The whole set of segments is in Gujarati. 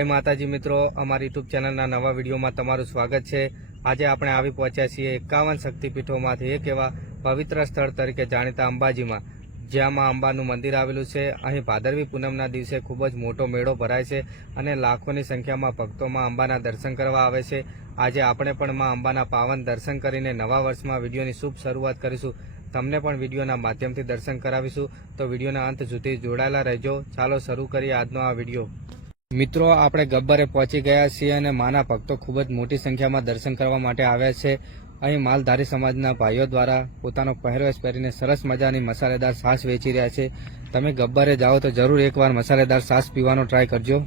जय माताजी मित्रों, अमरी यूट्यूब चैनल नवा विडियो में तमारुं स्वागत है। आज आपणे आवी पहोंच्या छीए 51 शक्तिपीठोमांथी एक एवा पवित्र स्थळ तरीके जाणीता अंबाजी में, ज्यां मां अंबानुं मंदिर आवेलुं छे। અહીં ભાદરવી પૂનમના દિવસે ખૂબ જ મોટો મેળો ભરાય છે અને લાખોની સંખ્યામાં ભક્તો માં અંબાના દર્શન કરવા આવે છે। આજે આપણે પણ માં અંબાના પાવન દર્શન કરીને નવા વર્ષમાં વિડીયોની શુભ શરૂઆત કરીશું। તમને પણ વિડીયોના માધ્યમથી દર્શન કરાવીશું, તો વિડીયોના અંત સુધી જોડાયેલા રહેજો। ચાલો શરૂ કરીએ આજનો આ વિડીયો। મિત્રો, આપણે ગબ્બરે પહોંચી ગયા છીએ અને માના ભક્તો ખૂબ જ મોટી સંખ્યામાં દર્શન કરવા માટે આવ્યા છે। અહીં માલધારી સમાજના ભાઈઓ દ્વારા પોતાનો પહેરવેશ પહેરીને સરસ મજાની મસાલેદાર છાશ વેચી રહ્યા છે। તમે ગબ્બરે જાઓ તો જરૂર એકવાર મસાલેદાર છાશ પીવાનો ટ્રાય કરજો।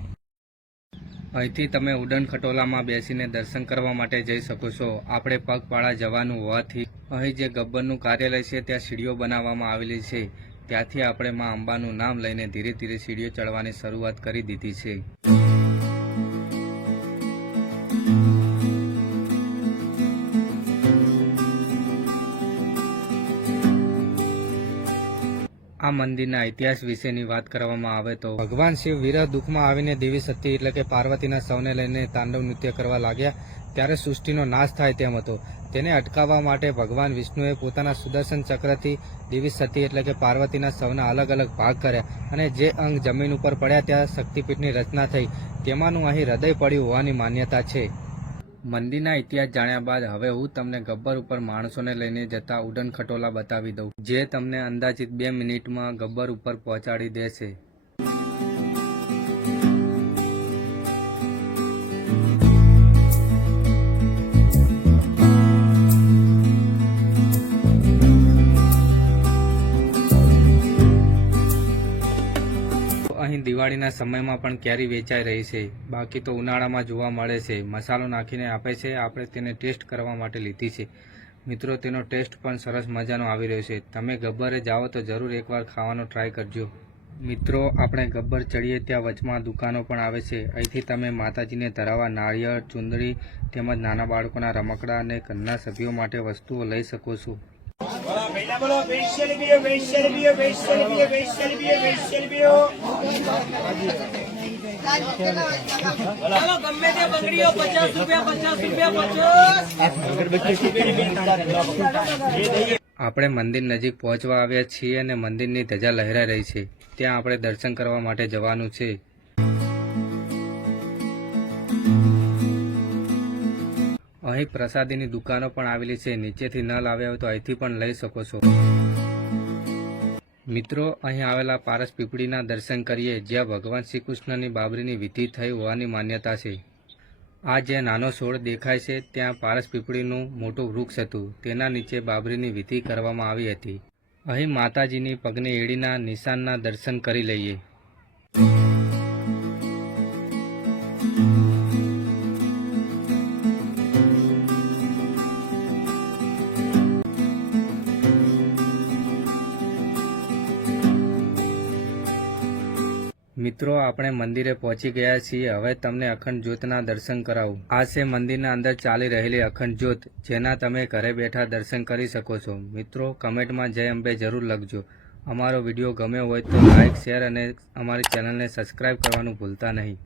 અહીંથી તમે ઉડન ખટોલામાં બેસીને દર્શન કરવા માટે જઈ શકો છો। આપણે પગપાળા જવાનું હોવાથી અહીં જે ગબ્બરનું કાર્યાલય છે ત્યાં સીડીઓ બનાવવામાં આવેલી છે, ત્યાંથી આપણે માં અંબાનું નામ લઈને ધીરે ધીરે સીડીઓ ચડવાની શરૂઆત કરી દીધી છે। આ મંદિરના ઇતિહાસ વિશેની વાત કરવામાં આવે તો ભગવાન શિવ વિરહ દુઃખમાં આવીને દેવી સતી એટલે કે પાર્વતીના સૌને લઈને તાંડવ નૃત્ય કરવા લાગ્યા, ત્યારે સૃષ્ટિનો નાશ થાય તેમ હતો। તેને અટકાવવા માટે ભગવાન વિષ્ણુએ પોતાના સુદર્શન ચક્રથી દેવી સતી એટલે કે પાર્વતીના સૌના અલગ અલગ ભાગ કર્યા અને જે અંગ જમીન ઉપર પડ્યા ત્યાં શક્તિપીઠની રચના થઈ। તેમાંનું અહીં હૃદય પડ્યું હોવાની માન્યતા છે। મંદિરના ઇતિહાસ જાણ્યા બાદ હવે હું તમને ગબ્બર ઉપર માણસોને લઈને જતા ઉડન ખટોલા બતાવી દઉં, જે તમને અંદાજિત 2 મિનિટમાં ગબ્બર ઉપર પહોંચાડી દેશે। અહીં દિવાળીના સમયમાં પણ કેરી વેચાઈ રહી છે, બાકી તો ઉનાળામાં જોવા મળે છે। મસાલો નાખીને આપે છે, આપણે તેને ટેસ્ટ કરવા માટે લીધી છે। મિત્રો, તેનો ટેસ્ટ પણ સરસ મજાનો આવી રહ્યો છે। તમે ગબ્બરે જાઓ તો જરૂર એકવાર ખાવાનો ટ્રાય કરજો। મિત્રો, આપણે ગબ્બર ચડીએ ત્યાં વચમાં દુકાનો પણ આવે છે। અહીંથી તમે માતાજીને ધરાવવા નાળિયેર, ચુંદડી તેમજ નાના બાળકોના રમકડા અને ઘરના સભ્યો માટે વસ્તુઓ લઈ શકો છો। આપણે મંદિર નજીક પહોંચવા આવ્યા છીએ અને મંદિરની ધજા લહેરાઈ રહી છે, ત્યાં આપણે દર્શન કરવા માટે જવાનું છે। અહીં પ્રસાદીની દુકાનો પણ આવેલી છે, નીચેથી ન લાવ્યા હોય તો અહીંથી પણ લઈ શકો છો। મિત્રો, અહીં આવેલા પારસ પીપળીના દર્શન કરીએ, જ્યાં ભગવાન શ્રી કૃષ્ણની બાબરીની વિધિ થઈ હોવાની માન્યતા છે। આ જે નાનો છોડ દેખાય છે ત્યાં પારસ પીપળીનું મોટું વૃક્ષ હતું, તેના નીચે બાબરીની વિધિ કરવામાં આવી હતી। અહીં માતાજીની પગની એડીના નિશાનના દર્શન કરી લઈએ। મિત્રો, આપણે મંદિરે પહોંચી ગયા છીએ। હવે તમને અખંડ જ્યોતના દર્શન કરાવું। આ છે મંદિરના અંદર ચાલી રહેલી અખંડ જ્યોત, જેના તમે ઘરે બેઠા દર્શન કરી શકો છો। મિત્રો, કમેન્ટમાં જય અંબે જરૂર લખજો। અમારો વિડીયો ગમ્યો હોય તો લાઇક, શેર અને અમારી ચેનલને સબસ્ક્રાઈબ કરવાનું ભૂલતા નહીં।